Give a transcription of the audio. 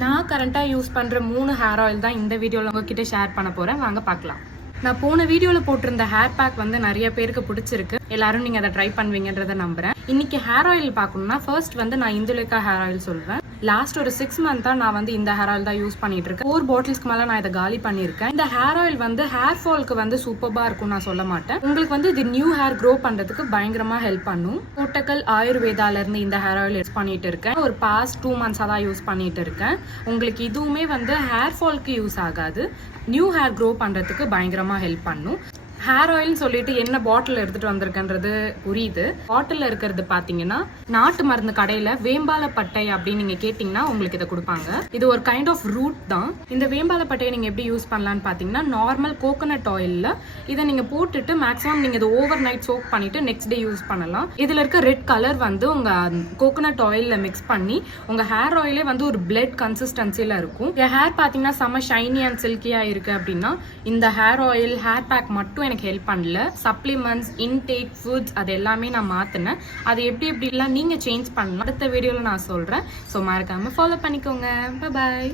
நான் கரண்ட்டாக யூஸ் பண்ணுற 3 ஹேர் ஆயில் தான் இந்த வீடியோவில் உங்ககிட்ட ஷேர் பண்ண போகிறேன். வாங்க பார்க்கலாம். நான் போன வீடியோவில் போட்டிருந்த ஹேர் பேக் வந்து நிறைய பேருக்கு பிடிச்சிருக்கு. எல்லாரும் நீங்கள் அதை ட்ரை பண்ணுவீங்கன்றதை நம்புறேன். இன்னைக்கு ஹேர் ஆயில் பார்க்கணும்னா ஃபர்ஸ்ட் வந்து நான் இந்துலேக்கா ஹேர் ஆயில் சொல்கிறேன். லாஸ்ட் ஒரு 6 மந்த்தாக நான் வந்து இந்த ஹேர் ஆயில் தான் யூஸ் பண்ணிட்டு இருக்கேன். 4 பாட்டில்ஸ்க்கு மேலே நான் இதை காலி பண்ணியிருக்கேன். இந்த ஹேர் ஆயில் வந்து ஹேர் ஃபால்க்கு வந்து சூப்பராக இருக்கும் நான் சொல்ல மாட்டேன். உங்களுக்கு வந்து இது நியூ ஹேர் க்ரோ பண்ணுறதுக்கு பயங்கரமாக ஹெல்ப் பண்ணும். கோட்டக்கல் ஆயுர்வேதாலேருந்து இந்த ஹேர் ஆயில் யூஸ் பண்ணிட்டு இருக்கேன். ஒரு பாஸ்ட் 2 மந்த்ஸாக தான் யூஸ் பண்ணிட்டு இருக்கேன். உங்களுக்கு இதுவுமே வந்து ஹேர் ஃபால்க்கு யூஸ் ஆகாது, நியூ ஹேர் க்ரோ பண்ணுறதுக்கு பயங்கரமாக ஹெல்ப் பண்ணும். ஹேர் ஆயில்னு சொல்லிட்டு என்ன பாட்டில் எடுத்துட்டு வந்திருக்கன்றது புரியுது. பாட்டில் இருக்கிறது பாத்தீங்கன்னா நாட்டு மருந்து கடையில வேம்பால பட்டை அப்படின்னு நீங்க கேட்டீங்கன்னா உங்களுக்கு இதை கொடுப்பாங்க. இது ஒரு கைண்ட் ஆஃப் ரூட் தான். இந்த வேம்பால பட்டையை நீங்க எப்படி யூஸ் பண்ணலாம்னு பாத்தீங்கன்னா நார்மல் கோகோனட் ஆயில்ல இதை நீங்க போட்டுட்டு மேக்ஸிமம் நீங்க இதை ஓவர் நைட் சோக் பண்ணிட்டு நெக்ஸ்ட் டே யூஸ் பண்ணலாம். இதுல இருக்க ரெட் கலர் வந்து உங்க கோகோனட் ஆயில்ல மிக்ஸ் பண்ணி உங்க ஹேர் ஆயிலே வந்து ஒரு பிளட் கன்சிஸ்டன்சில இருக்கும். ஹேர் பாத்தீங்கன்னா செம்ம ஷைனி அண்ட் சில்கியா இருக்கு அப்படின்னா இந்த ஹேர் ஆயில் ஹேர் பேக் மட்டும் எனக்கு ஹெல்ப் பண்ணல. சப்ளிமெண்ட்ஸ், இன்டேக், ஃபுட்ஸ் அது எல்லாமே நான் மாத்தினேன். அது எப்படிலாம் நீங்க சேஞ்ச் பண்ணலாம் அடுத்த வீடியோல நான் சொல்றேன். ஸோ மறக்காம ஃபாலோ பண்ணிக்கோங்க. Bye bye.